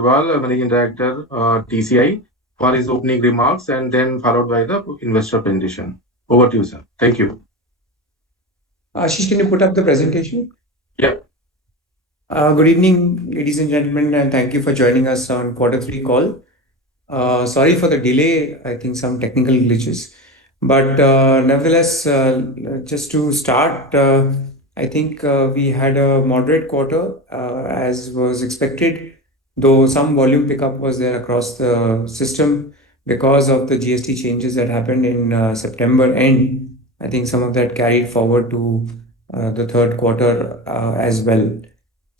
Agarwal, Managing Director, TCI, for his opening remarks and then followed by the investor presentation. Over to you, sir. Thank you. Ashish, can you put up the presentation? Yeah. Good evening, ladies and gentlemen, and thank you for joining us on quarter three call. Sorry for the delay. I think some technical glitches, but nevertheless, just to start, I think we had a moderate quarter as was expected, though some volume pickup was there across the system because of the GST changes that happened in September end. I think some of that carried forward to the third quarter as well.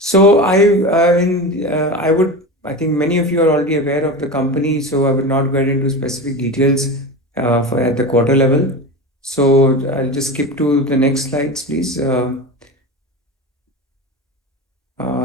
So I would, I think many of you are already aware of the company, so I would not get into specific details for at the quarter level. So I'll just skip to the next slides, please.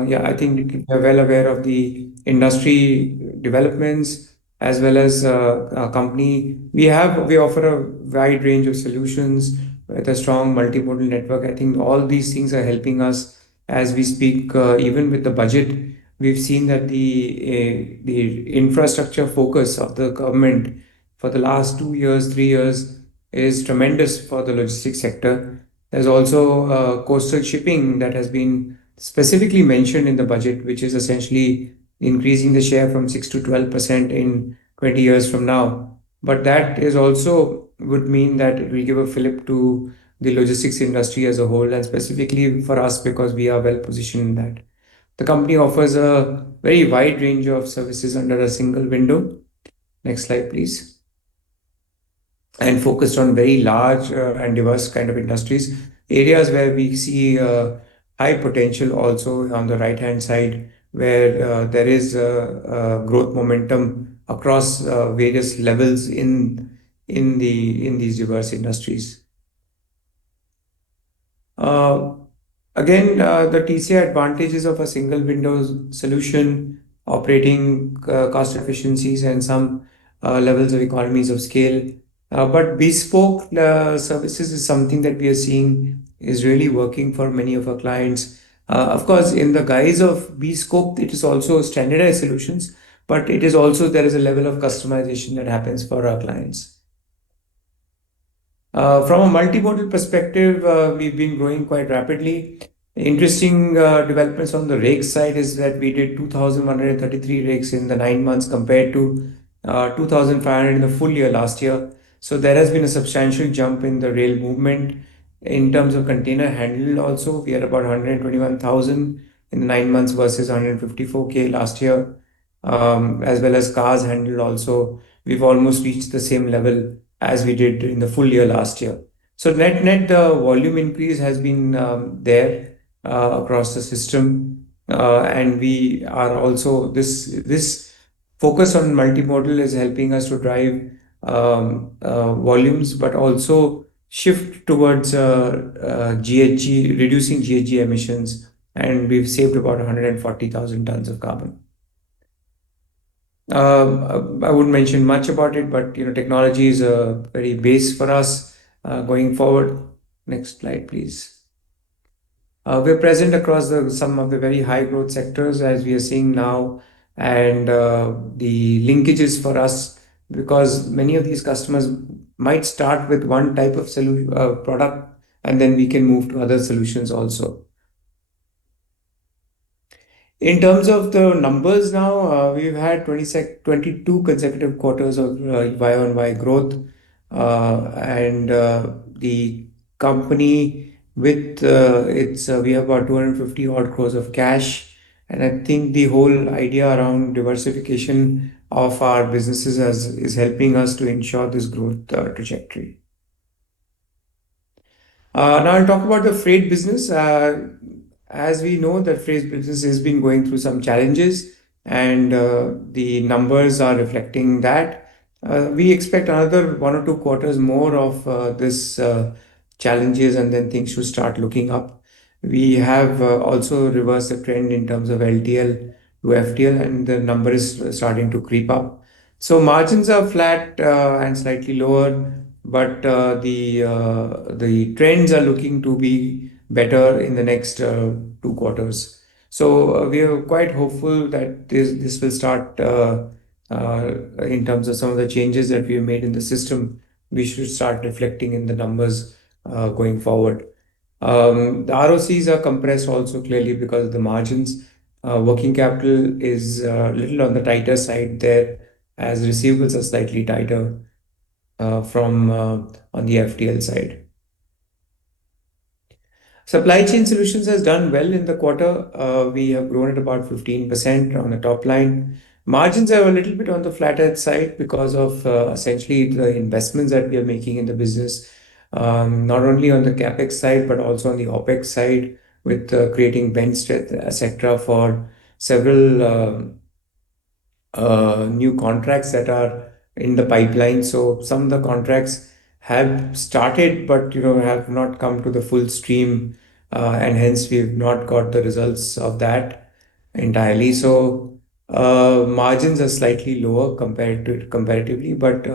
Yeah, I think you're well aware of the industry developments as well as our company. We offer a wide range of solutions with a strong multimodal network. I think all these things are helping us as we speak. Even with the budget, we've seen that the infrastructure focus of the government for the last 2 years, 3 years is tremendous for the logistics sector. There's also coastal shipping that has been specifically mentioned in the budget, which is essentially increasing the share from 6 to 12% in 20 years from now. But that is also would mean that it will give a fillip to the logistics industry as a whole, and specifically for us because we are well positioned in that. The company offers a very wide range of services under a single window. Next slide, please. And focused on very large and diverse kind of industries, areas where we see high potential also on the right hand side, where there is growth momentum across various levels in these diverse industries. Uh, Again, the TCI advantages of a single Windows solution, operating cost efficiencies, and some levels of economies of scale. But bespoke services is something that we are seeing is really working for many of our clients. Of course, in the guise of bespoke, it is also standardized solutions, but it is also there is a level of customization that happens for our clients. From a multimodal perspective, we've been growing quite rapidly. Interesting developments on the rake side is that we did 2,133 rakes in the 9 months compared to 2,500 in the full year last year. So there has been a substantial jump in the rail movement. In terms of container handled also, we are about 121,000 in the 9 months versus 154K last year. As well as cars handled also, we've almost reached the same level as we did in the full year last year. So net the volume increase has been there across the system, and we are also this focus on multimodal is helping us to drive volumes, but also shift towards GHG, reducing GHG emissions, and we've saved about 140,000 tons of carbon. I wouldn't mention much about it, but technology is a very base for us going forward. Next slide, please. We're present across some of the very high growth sectors as we are seeing now, and the linkages for us because many of these customers might start with one type of product, and then we can move to other solutions also. In terms of the numbers now, we've had 22 consecutive quarters of Y-on-Y growth, and the company with we have about 250 odd crores of cash, and I think the whole idea around diversification of our businesses is helping us to ensure this growth trajectory. Now I'll talk about the freight business. As we know, the freight business has been going through some challenges, and the numbers are reflecting that. We expect another 1 or 2 quarters more of this challenges, and then things should start looking up. We have also reversed the trend in terms of LTL to FTL, and the number is starting to creep up. So margins are flat and slightly lower, but the trends are looking to be better in the next 2 quarters. So we are quite hopeful that this will start in terms of some of the changes that we have made in the system. We should start reflecting in the numbers going forward. The ROCs are compressed also clearly because of the margins. Working capital is a little on the tighter side there, as receivables are slightly tighter from on the FTL side. Supply Chain Solutions has done well in the quarter. We have grown at about 15% on the top line. Margins are a little bit on the flathead side because of essentially the investments that we are making in the business, not only on the CapEx side, but also on the OpEx side with creating bench strength, etc., for several new contracts that are in the pipeline. So some of the contracts have started, but have not come to the full stream, and hence we've not got the results of that entirely. So margins are slightly lower compared to comparatively, but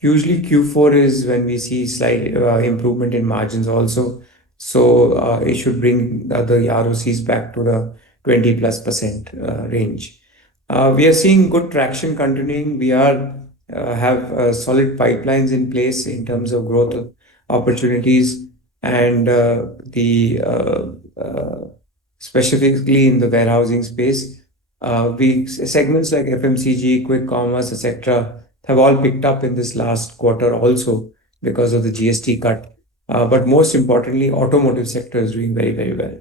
usually Q4 is when we see slight improvement in margins also. So it should bring the ROCs back to the 20+% range. We are seeing good traction continuing. We are have solid pipelines in place in terms of growth opportunities, and the specifically in the warehousing space. We segments like FMCG, quick commerce, etc., have all picked up in this last quarter also because of the GST cut. But most importantly, automotive sector is doing very, very well.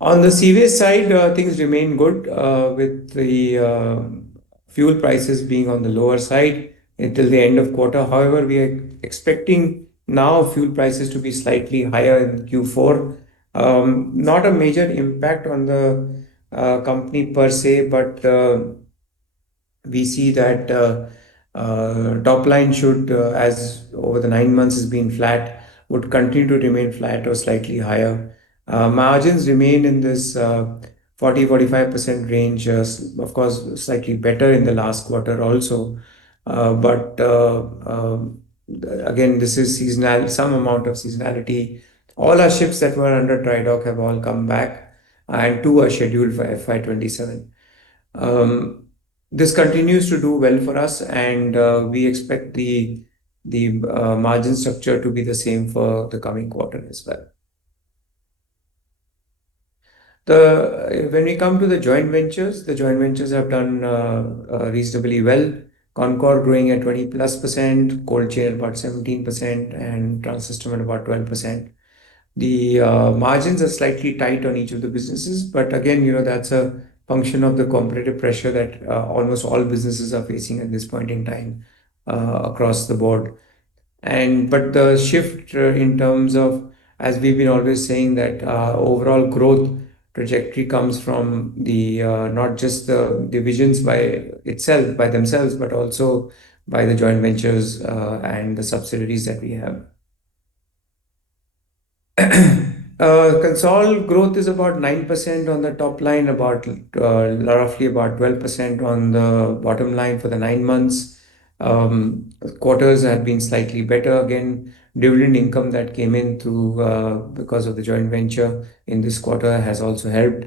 On the CVS side, things remain good with the fuel prices being on the lower side until the end of quarter. However, we are expecting now fuel prices to be slightly higher in Q4. Not a major impact on the company per se, but we see that top line should, as over the 9 months has been flat, would continue to remain flat or slightly higher. Margins remain in this 40-45% range, of course, slightly better in the last quarter also. But again, this is seasonal, some amount of seasonality. All our ships that were under dry dock have all come back, and two are scheduled for FY27. Um, this continues to do well for us, and we expect the margin structure to be the same for the coming quarter as well. When we come to the joint ventures have done reasonably well. Concall growing at 20+%, Cold Chain about 17%, and Transsystem at about 12%. The margins are slightly tight on each of the businesses, but again, that's a function of the competitive pressure that almost all businesses are facing at this point in time across the board. But the shift in terms of, as we've been always saying, that overall growth trajectory comes from the not just the divisions by themselves, but also by the joint ventures and the subsidiaries that we have. Consol growth is about 9% on the top line, about roughly about 12% on the bottom line for the 9 months. Quarters have been slightly better. Again, dividend income that came in through because of the joint venture in this quarter has also helped.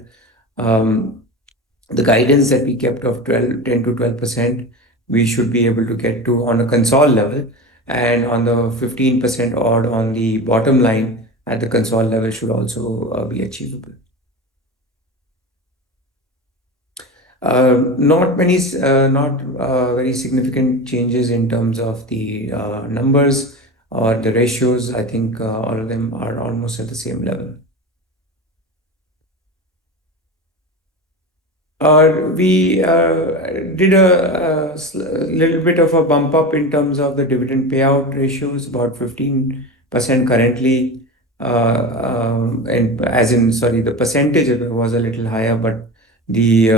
The guidance that we kept of 10 to 12%, we should be able to get to on a console level, and on the 15% odd on the bottom line at the console level should also be achievable. Not very significant changes in terms of the numbers or the ratios. I think all of them are almost at the same level. We did a little bit of a bump up in terms of the dividend payout ratios, about 15% currently. And as in, sorry, the percentage of it was a little higher, but the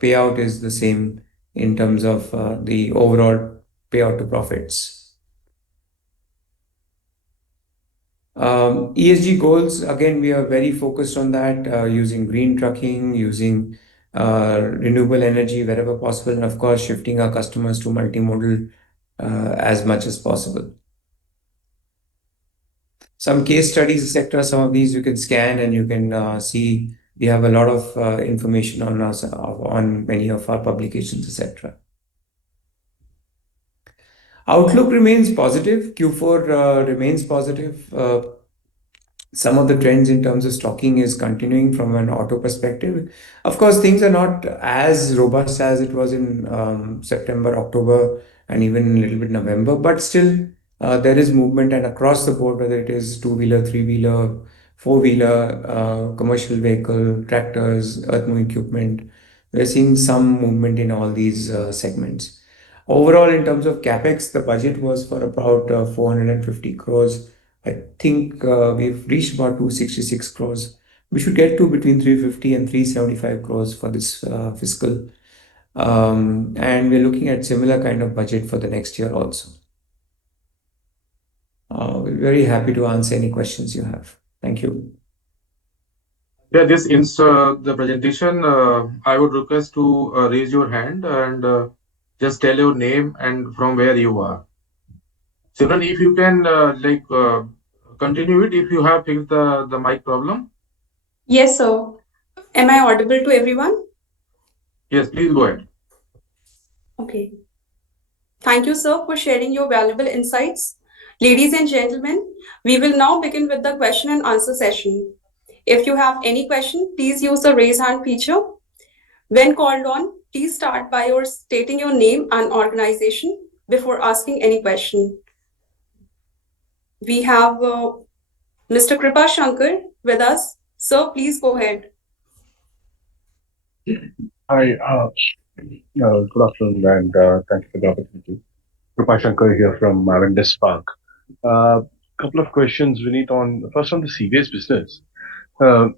payout is the same in terms of the overall payout to profits. ESG goals, again, we are very focused on that, using green trucking, using renewable energy wherever possible, and of course, shifting our customers to multimodal as much as possible. some case studies, etc. Some of these you can scan and you can see. We have a lot of information on us on many of our publications, etc. Outlook remains positive. Q4 remains positive. Some of the trends in terms of stocking is continuing from an auto perspective. Of course, things are not as robust as it was in September, October, and even a little bit November, but still there is movement and across the board, whether it is two-wheeler, three-wheeler, four-wheeler, commercial vehicle, tractors, earth-moving equipment. We're seeing some movement in all these segments. Overall, in terms of capex, the budget was for about 450 crores. I think we've reached about 266 crores. We should get to between 350 and 375 crores for this fiscal. And we're looking at similar kind of budget for the next year also. We're very happy to answer any questions you have. Thank you. Yeah, this the presentation. I would request to raise your hand and just tell your name and from where you are. Simran, if you can continue it if you have fixed the mic problem. Yes, sir. Am I audible to everyone? Yes, please go ahead. Okay. Thank you, sir, for sharing your valuable insights. Ladies and gentlemen, we will now begin with the question and answer session. If you have any question, please use the raise hand feature. When called on, please start by stating your name and organization before asking any question. We have Mr. Kripa Shankar with us. Sir, please go ahead. Hi, good afternoon, and thank you for the opportunity. Rupa Shankar here from Avendus Park. Couple of questions, Vineet, on first on the CVS business. Uh,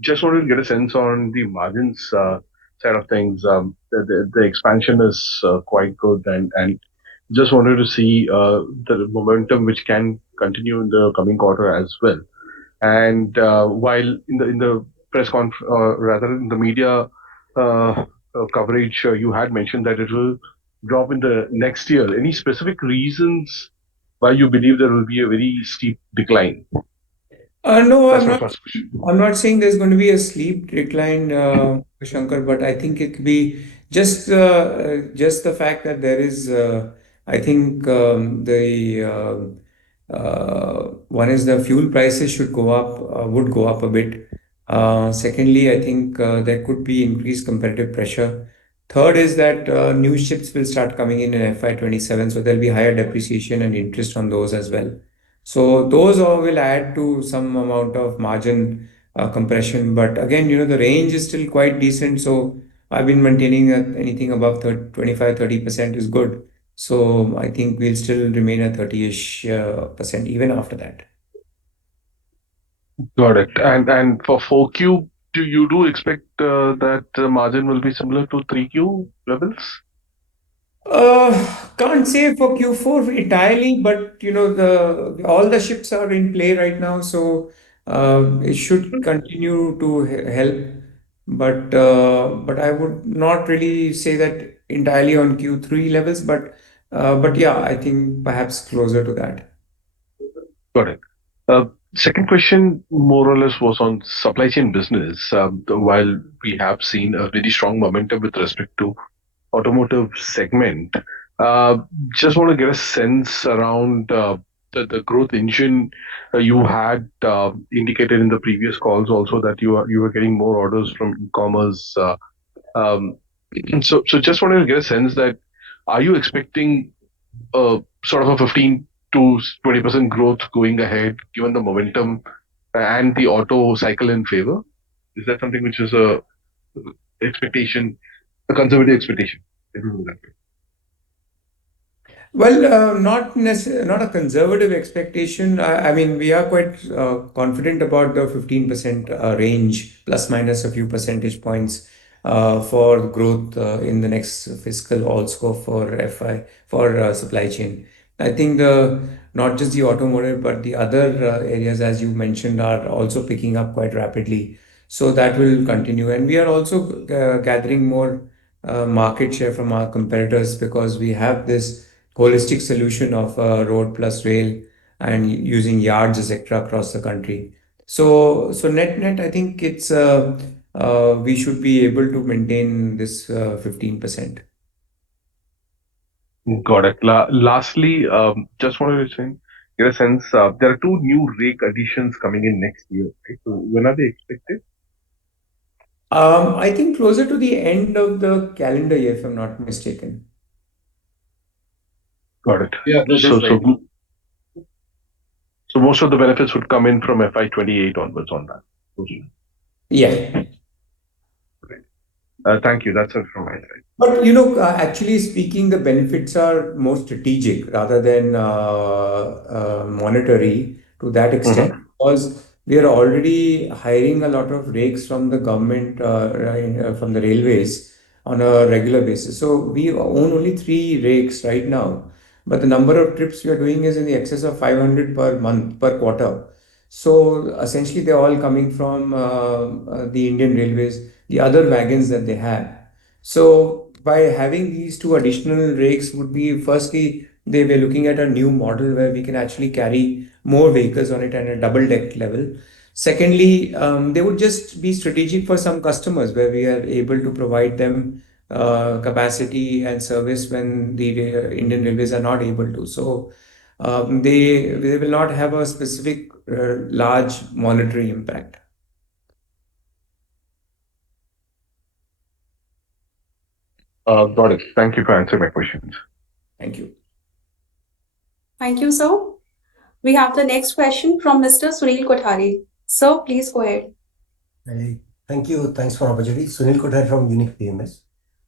just wanted to get a sense on the margins side of things. The expansion is quite good, and just wanted to see the momentum which can continue in the coming quarter as well. And while in the press conf rather in the media coverage, you had mentioned that it will drop in the next year. Any specific reasons why you believe there will be a very steep decline? No, That's my first question. I'm not saying there's going to be a steep decline, Shankar, but I think it could be just the fact that there is. I think the one is the fuel prices should go up, would go up a bit. Secondly, I think there could be increased competitive pressure. Third is that new ships will start coming in FY27, so there'll be higher depreciation and interest on those as well. So those all will add to some amount of margin compression. But again, the range is still quite decent. So I've been maintaining that anything above 30, 25-30% is good. So I think we'll still remain at 30-ish percent even after that. Got it. And for 4Q, do expect that the margin will be similar to 3Q levels? Can't say for Q4 entirely, but the all the ships are in play right now, so it should continue to help. But I would not really say that entirely on Q3 levels, but yeah, I think perhaps closer to that. Got it. Second question, more or less, was on supply chain business. While we have seen a very strong momentum with respect to automotive segment, uh, just want to get a sense around the growth engine you had indicated in the previous calls also that you were getting more orders from e-commerce. Um, so just wanted to get a sense that are you expecting sort of a 15 to 20% growth going ahead, given the momentum and the auto cycle in favor? Is that something which is a expectation, a conservative expectation? Let me put it that way. Well, not a conservative expectation. I mean, we are quite confident about the 15% range, plus minus a few percentage points for growth in the next fiscal also for FI for supply chain. I think the not just the automotive, but the other areas, as you mentioned, are also picking up quite rapidly. So that will continue, and we are also gathering more market share from our competitors because we have this holistic solution of road plus rail and using yards, etc., across the country. So net, I think we should be able to maintain this 15%. Got it. Lastly, just wanted to get a sense. There are two new rake additions coming in next year, right? So when are they expected? I think closer to the end of the calendar year, if I'm not mistaken. Got it. Yeah, So that's right. so most of the benefits would come in from FY28 onwards on that. Okay. Yeah. Great. Thank you. That's it from my side. But actually speaking, the benefits are more strategic rather than monetary to that extent, Mm-hmm. because we are already hiring a lot of rakes from the government, from the railways on a regular basis. So we own only three rakes right now, but the number of trips we are doing is in the excess of 500 per month, per quarter. So essentially, they're all coming from the Indian Railways, the other wagons that they have. So by having these two additional rakes would be, firstly, they were looking at a new model where we can actually carry more vehicles on it at a double deck level. Secondly, they would just be strategic for some customers where we are able to provide them capacity and service when the Indian Railways are not able to. So they will not have a specific large monetary impact. Got it. Thank you for answering my questions. Thank you. Thank you, sir. We have the next question from Mr. Sunil Kothari. Sir, please go ahead. Hey, thank you. Thanks for opportunity. Sunil Kothari from Unique PMS.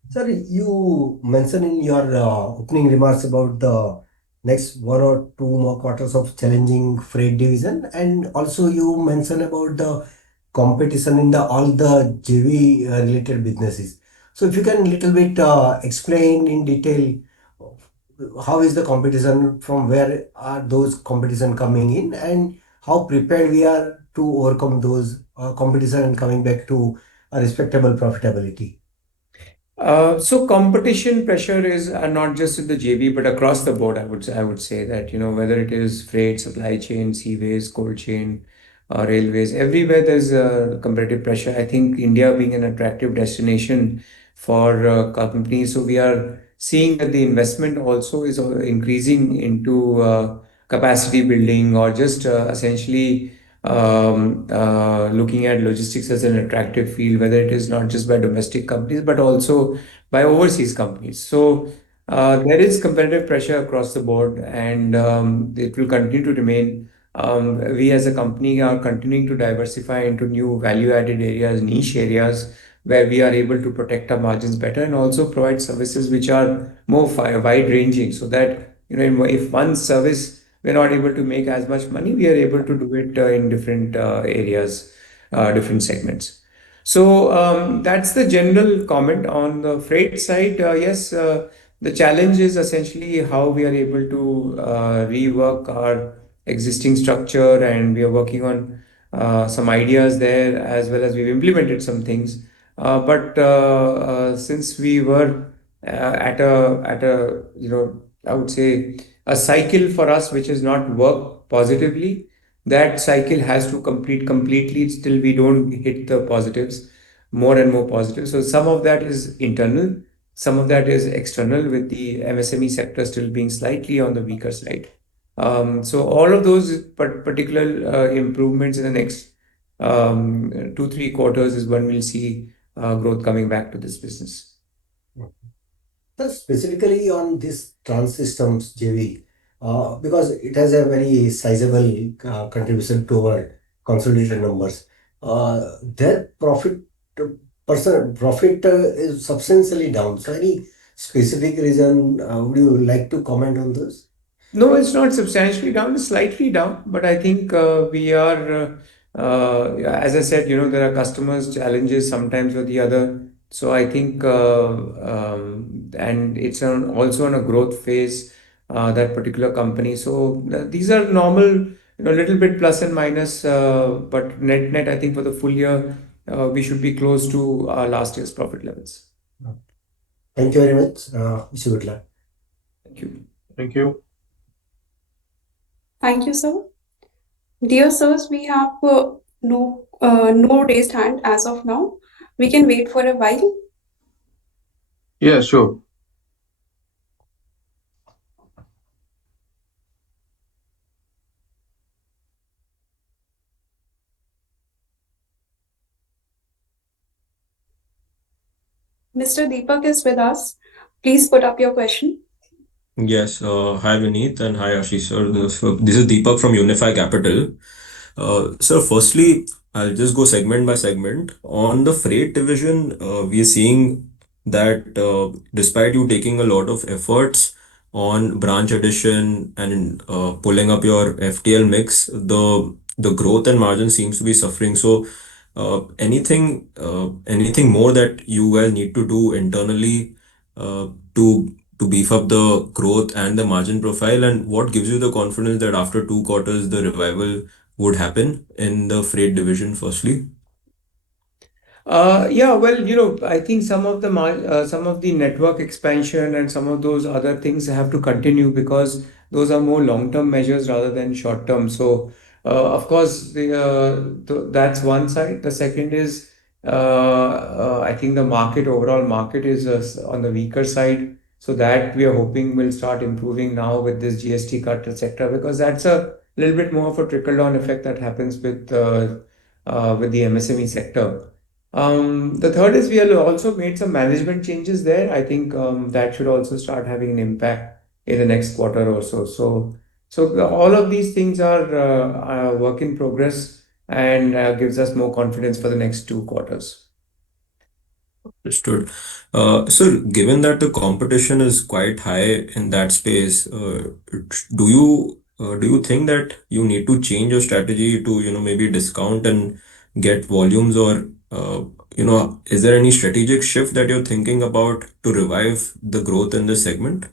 Sir, you mentioned in your opening remarks about the next 1 or 2 more quarters of challenging freight division, and also you mentioned about the competition in the all the JV related businesses. So if you can little bit explain in detail how is the competition, from where are those competition coming in, and how prepared we are to overcome those competition and coming back to a respectable profitability. So competition pressure is not just in the JV, but across the board. I would say that whether it is freight, supply chain, seaways, cold chain, railways, everywhere there's competitive pressure. I think India being an attractive destination for companies, so we are seeing that the investment also is increasing into capacity building, or just essentially looking at logistics as an attractive field, whether it is not just by domestic companies but also by overseas companies. So there is competitive pressure across the board, and it will continue to remain. We as a company are continuing to diversify into new value-added areas, niche areas, where we are able to protect our margins better and also provide services which are more wide-ranging, so that if one service we're not able to make as much money, we are able to do it in different areas, different segments. So that's the general comment on the freight side. Yes, the challenge is essentially how we are able to rework our existing structure, and we are working on some ideas there, as well as we've implemented some things. But since we were at a I would say a cycle for us which has not worked positively, that cycle has to complete completely till we don't hit the positives, more and more positive. So some of that is internal, some of that is external, with the MSME sector still being slightly on the weaker side. So all of those particular improvements in the next 2-3 quarters is when we'll see growth coming back to this business. Sir, specifically on this trans systems JV, because it has a very sizable contribution to our consolidated numbers. Their profit is substantially down. So any specific reason, would you like to comment on this? No, it's not substantially down, it's slightly down, but I think we are, as I said, there are customers' challenges sometimes or the other. So I think, and it's also on a growth phase, that particular company. So these are normal, little bit plus and minus, but net, I think for the full year, we should be close to our last year's profit levels. Thank you very much. Wish you good luck. Thank you. Thank you. Thank you, sir. Dear sirs, we have no raised hand as of now. We can wait for a while. Yeah, sure. Mr. Deepak is with us. Please put up your question. Yes, hi Vineet and hi Ashish sir. This is Deepak from Unify Capital. So firstly, I'll just go segment by segment. On the freight division, we are seeing that despite you taking a lot of efforts on branch addition and pulling up your FTL mix, the growth and margin seems to be suffering. So, anything more that you guys need to do internally uh, to beef up the growth and the margin profile, and what gives you the confidence that after 2 quarters the revival would happen in the freight division firstly? Yeah, well, I think some of the network expansion and some of those other things have to continue because those are more long-term measures rather than short-term. So, of course, that's one side. The second is, I think the overall market is on the weaker side. So that we are hoping will start improving now with this GST cut, etc. Because that's a little bit more of a trickle-down effect that happens with the MSME sector. The third is we have also made some management changes there. I think that should also start having an impact in the next quarter or so. All of these things are work in progress and gives us more confidence for the next 2 quarters. Understood. So given that the competition is quite high in that space, do you think that you need to change your strategy to, maybe discount and get volumes, or is there any strategic shift that you're thinking about to revive the growth in this segment?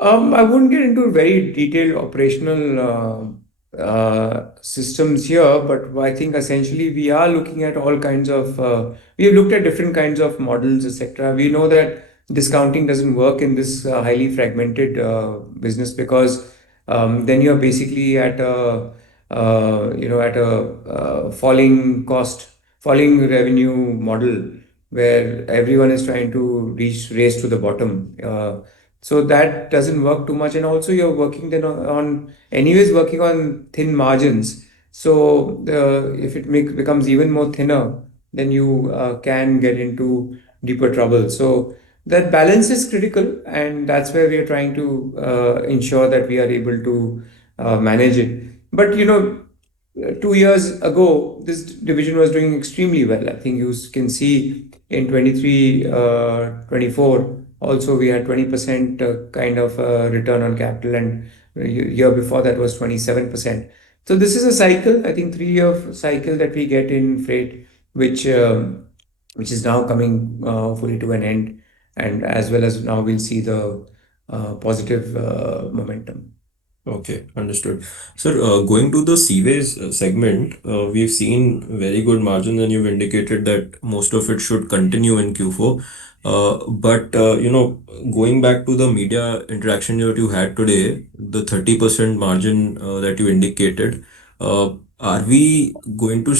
I wouldn't get into very detailed operational systems here, but I think essentially we are looking at all kinds of, we've looked at different kinds of models, etc. We know that discounting doesn't work in this highly fragmented business because then you're basically at a falling revenue model where everyone is trying to race to the bottom. So that doesn't work too much, and also you're working then anyways working on thin margins. So if becomes even more thinner, then you can get into deeper trouble. So that balance is critical, and that's where we are trying to ensure that we are able to manage it. But 2 years ago, this division was doing extremely well. I think you can see in 23, 24, also we had 20% kind of return on capital, and year before that was 27%. So this is a cycle, I think 3-year cycle that we get in freight, which is now coming fully to an end, and as well as now we'll see the positive momentum. Okay, understood. So, going to the Seaways segment, we've seen very good margins, and you've indicated that most of it should continue in Q4. But going back to the media interaction that you had today, the 30% margin that you indicated, are we going to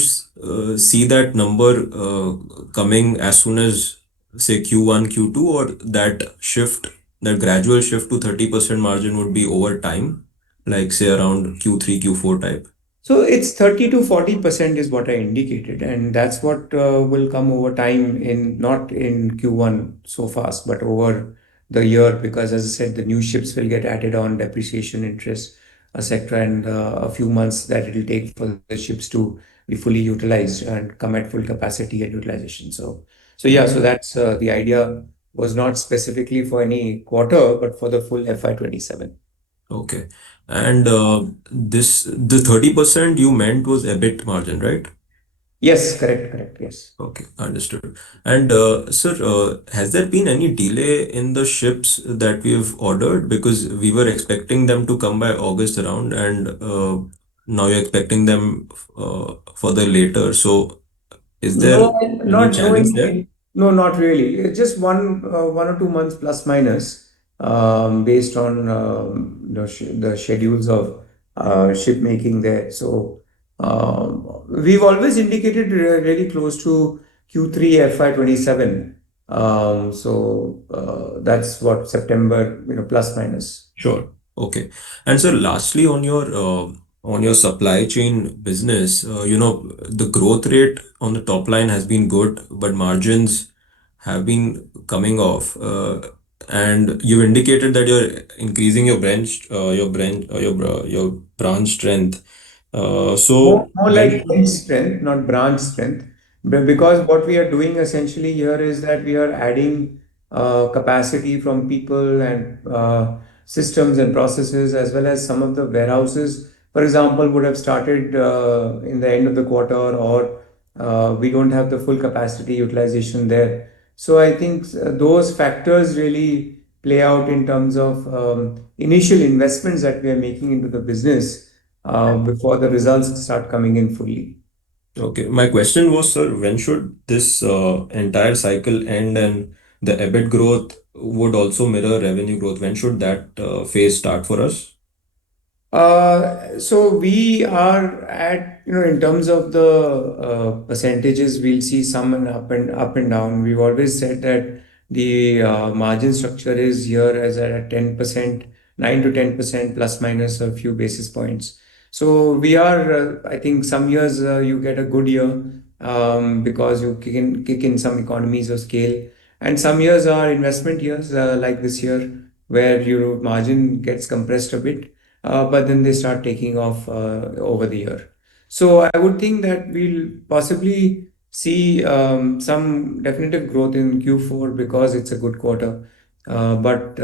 see that number coming as soon as, say, Q1, Q2, or that gradual shift to 30% margin would be over time? Like say around Q3, Q4 type? So it's 30 to 40% is what I indicated, and that's what will come over time in not in Q1 so fast, but over the year, because as I said, the new ships will get added on, depreciation, interest, etc., and a few months that it will take for the ships to be fully utilized and come at full capacity and utilization. So that's the idea was not specifically for any quarter, but for the full FY27. Okay. And the 30% you meant was EBIT margin, right? Yes, correct, yes. Okay, understood. And sir, has there been any delay in the ships that we have ordered? Because we were expecting them to come by August around, and now you're expecting them further later. So, is there No, any not no challenge there? any, no, not really. It's just 1 or 2 months plus minus, based on the schedules of ship making there. So we've always indicated really close to Q3 FY27. That's what September, plus minus. Sure. Okay. And so lastly, on your supply chain business, the growth rate on the top line has been good, but margins have been coming off. And you indicated that you're increasing your branch strength. So More when like bench strength, not branch strength. Because what we are doing essentially here is that we are adding capacity from people and systems and processes, as well as some of the warehouses, for example, would have started in the end of the quarter, or we don't have the full capacity utilization there. So I think those factors really play out in terms of initial investments that we are making into the business before the results start coming in fully. Okay, my question was, sir, when should this entire cycle end and the EBIT growth would also mirror revenue growth? When should that phase start for us? So we are at, in terms of the percentages, we'll see some and up and down. We've always said that the margin structure is here as at 10%, 9 to 10% plus minus a few basis points. So we are, I think some years you get a good year because you kick in some economies of scale. And some years are investment years, like this year, where your margin gets compressed a bit, but then they start taking off over the year. So I would think that we'll possibly see some definitive growth in Q4 because it's a good quarter. But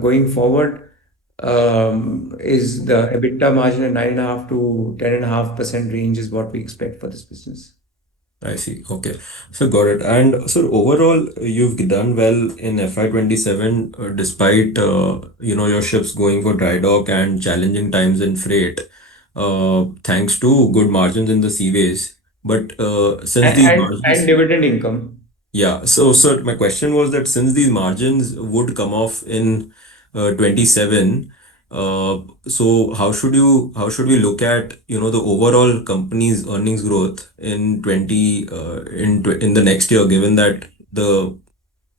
going forward, is the EBITDA margin at 9.5 to 10.5% range is what we expect for this business. I see. Okay. So got it. And so overall, you've done well in FY27 despite your ships going for dry dock and challenging times in freight, thanks to good margins in the seaways. But since And, these and margins, dividend income. yeah, so my question was that since these margins would come off in 27, so how should we look at the overall company's earnings growth in 20 in the next year, given that the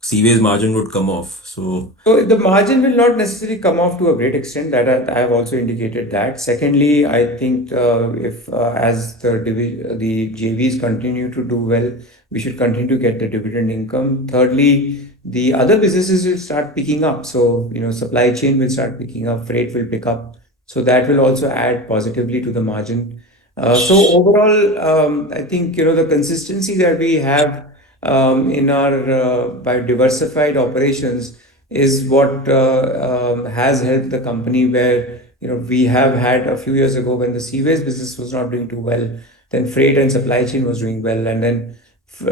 Seaways margin would come off? So So the margin will not necessarily come off to a great extent. That I have also indicated that. Secondly, I think if as the JVs continue to do well, we should continue to get the dividend income. Thirdly, the other businesses will start picking up. So supply chain will start picking up, freight will pick up. So that will also add positively to the margin. So overall, I think the consistency that we have in our by diversified operations is what has helped the company, where we have had a few years ago when the seaways business was not doing too well, then freight and supply chain was doing well, and then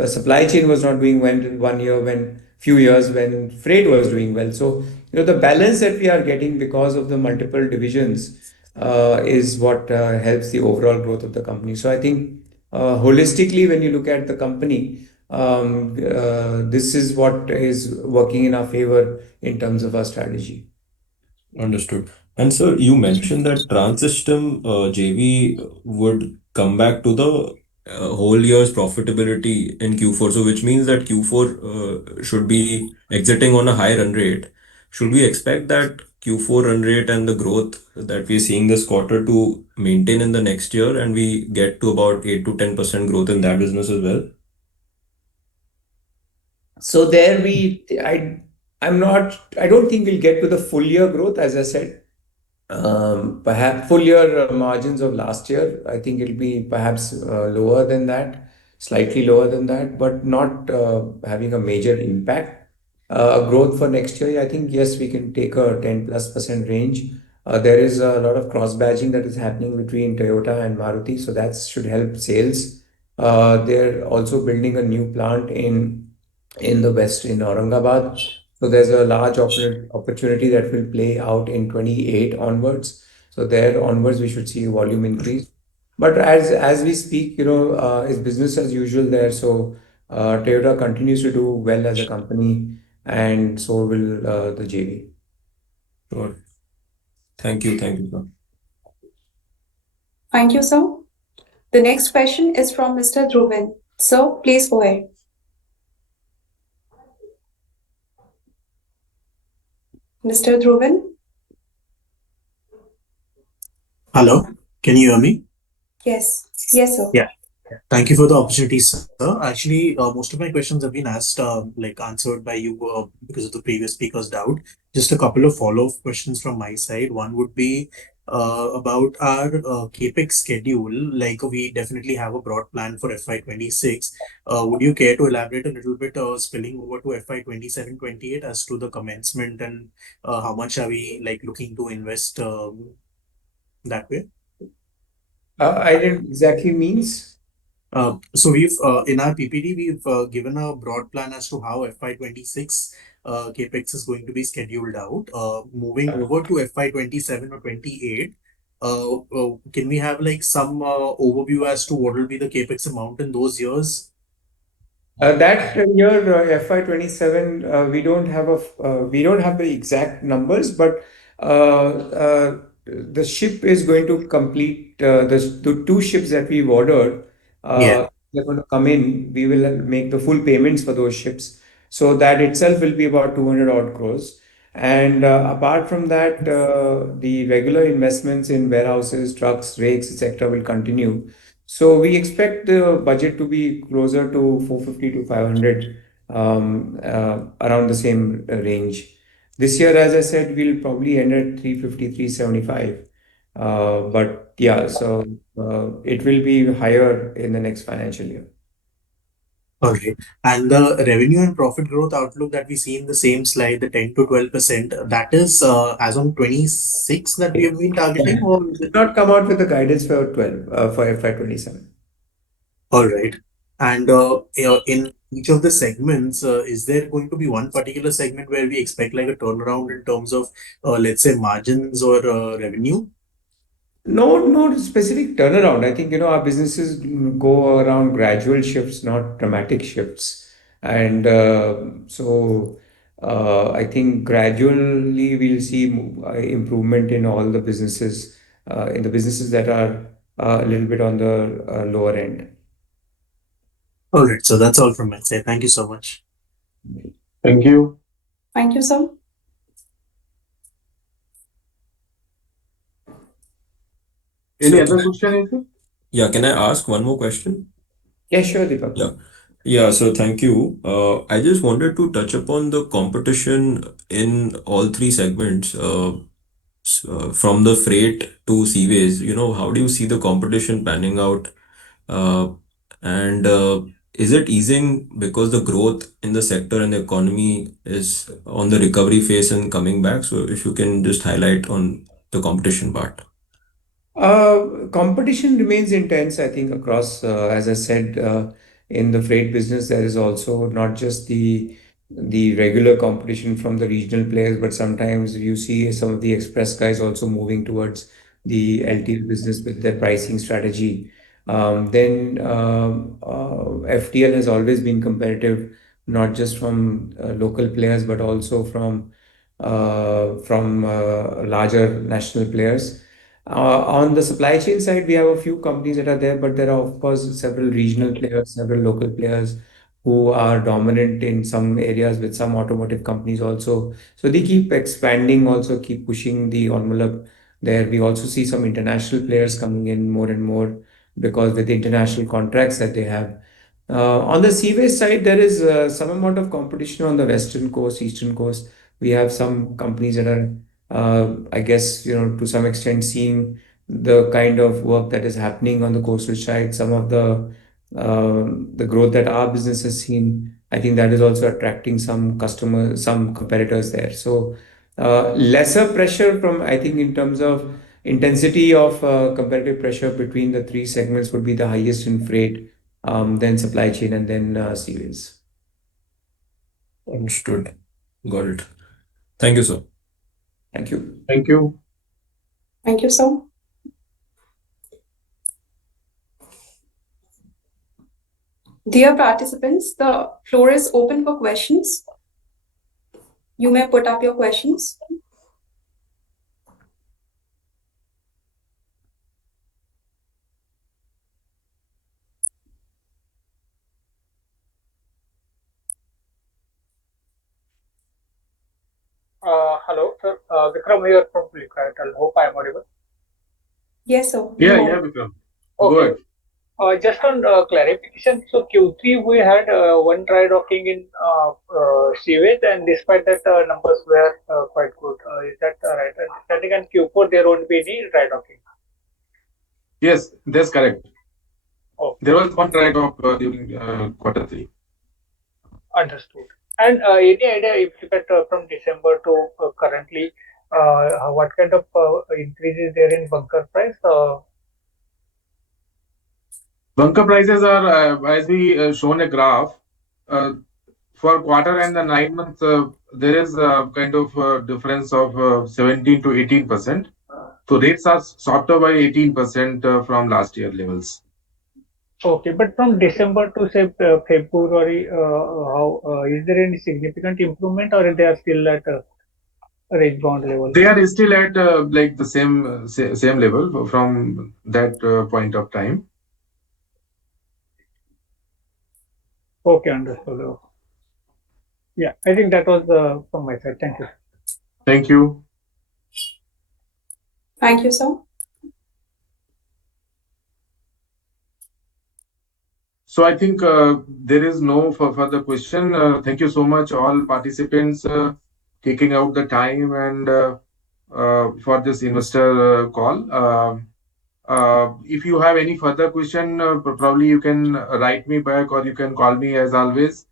supply chain was not doing well in one year, when few years when freight was doing well. So the balance that we are getting because of the multiple divisions is what helps the overall growth of the company. So I think holistically, when you look at the company, this is what is working in our favor in terms of our strategy. understood. And so you mentioned that Transsystem JV would come back to the whole year's profitability in Q4. So which means that Q4 should be exiting on a high run rate. Should we expect that Q4 run rate and the growth that we're seeing this quarter to maintain in the next year, and we get to about 8 to 10% growth in that business as well? So there I don't think we'll get to the full year growth, as I said. Perhaps full year margins of last year, I think it'll be perhaps lower than that, slightly lower than that, but not having a major impact. Growth for next year, I think, yes, we can take a 10 plus percent range. There is a lot of cross badging that is happening between Toyota and Maruti, so that should help sales. They're also building a new plant in the west, in Aurangabad. So there's a large opportunity that will play out in 28 onwards. So there onwards, we should see a volume increase. But as we speak, it's business as usual there. So Toyota continues to do well as a company, and so will the JV. Sure. Thank you. Thank you, sir. Thank you, sir. The next question is from Mr. Dhruvan. Sir, please go ahead. Mr. Dhruvan? Hello, can you hear me? Yes. Yes, sir. Yeah. Thank you for the opportunity, sir. Actually, most of my questions have been asked, answered by you because of the previous speaker's doubt. Just a couple of follow-up questions from my side. One would be about our CapEx schedule. Like we definitely have a broad plan for FY26. Would you care to elaborate a little bit, spilling over to FY27-28 as to the commencement and how much are we like looking to invest that way? I didn't exactly means. So we've in our PPT we've given a broad plan as to how FY26 capex is going to be scheduled out. Moving over to FY27 or 28, can we have like some overview as to what will be the capex amount in those years? That year, FY27, we don't have the exact numbers, but the ship is going to complete the two ships that we've ordered. Yeah. They're going to come in. We will make the full payments for those ships. So that itself will be about 200 odd crores. And apart from that, the regular investments in warehouses, trucks, rakes, etc., will continue. So we expect the budget to be closer to 450 to 500, around the same range. This year, as I said, we'll probably end at 350, 375. But yeah, so it will be higher in the next financial year. All right. And the revenue and profit growth outlook that we see in the same slide, the 10 to 12%, that is as on 26 that we have been targeting, or is Did it? not come out with the guidance for 12 for FY27. All right. And in each of the segments, is there going to be one particular segment where we expect like a turnaround in terms of, let's say, margins or revenue? No specific turnaround. I think, our businesses go around gradual shifts, not dramatic shifts. And I think gradually we'll see improvement in all the businesses, in the businesses that are a little bit on the lower end. All right. So that's all from my side. Thank you so much. Thank you. Thank you, sir. Any So, other question, Ethan? yeah, can I ask one more question? Yeah, sure, Deepak. Yeah. Yeah, so thank you. I just wanted to touch upon the competition in all three segments, from the freight to seaways. How do you see the competition panning out? Uh, and is it easing because the growth in the sector and the economy is on the recovery phase and coming back? So if you can just highlight on the competition part. Competition remains intense, I think, across, as I said, in the freight business, there is also not just the regular competition from the regional players, but sometimes you see some of the express guys also moving towards the LTL business with their pricing strategy. FTL has always been competitive, not just from local players, but also from larger national players. On the supply chain side, we have a few companies that are there, but there are, of course, several regional players, several local players who are dominant in some areas with some automotive companies also. So they keep expanding, also keep pushing the envelope there. We also see some international players coming in more and more because with the international contracts that they have. On the seaway side, there is some amount of competition on the western coast, eastern coast. We have some companies that are, I guess, to some extent seeing the kind of work that is happening on the coastal side, some of the growth that our business has seen. I think that is also attracting some customers, some competitors there. So lesser pressure from, I think, in terms of intensity of competitive pressure between the three segments would be the highest in freight, then supply chain, and then seaways. Understood. Got it. Thank you, sir. Thank you. Thank you. Thank you, sir. Dear participants, the floor is open for questions. You may put up your questions. Hello, sir. Vikram here from Flipkart. I hope I am audible. Yes, sir. Yeah, You yeah, are. Vikram. Go Okay. ahead. Just on clarification, so Q3 we had one dry docking in sewage, and despite that, numbers were quite good. Is that right understanding? And Q4 there won't be any dry docking. Yes, that's correct. Oh, There was one dry dock during quarter three. understood. And any idea if you get from December to currently, what kind of increase is there in bunker price? Bunker prices are, as we shown a graph, uh, for quarter and the 9 months, there is a kind of difference of 17 to 18%. So rates are softer by 18% from last year levels. Okay, but from December to say February, how is there any significant improvement, or they are still at range bound level? They are still at like the same level from that point of time. Okay, understood. Yeah, I think that was from my side. Thank you. Thank you. Thank you, sir. So I think there is no further question. Thank you so much, all participants, taking out the time and for this investor call. If you have any further question, probably you can write me back or you can call me as always.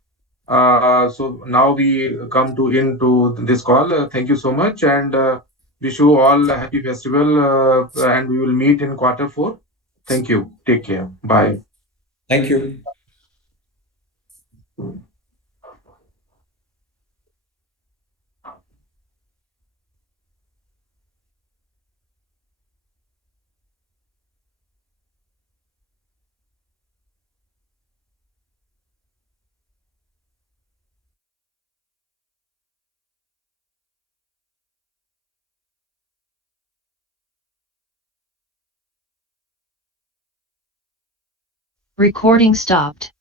So now we come to into this call. Thank you so much and wish you all a happy festival and we will meet in quarter four. Thank you. Take care. Bye. Thank you. Recording stopped.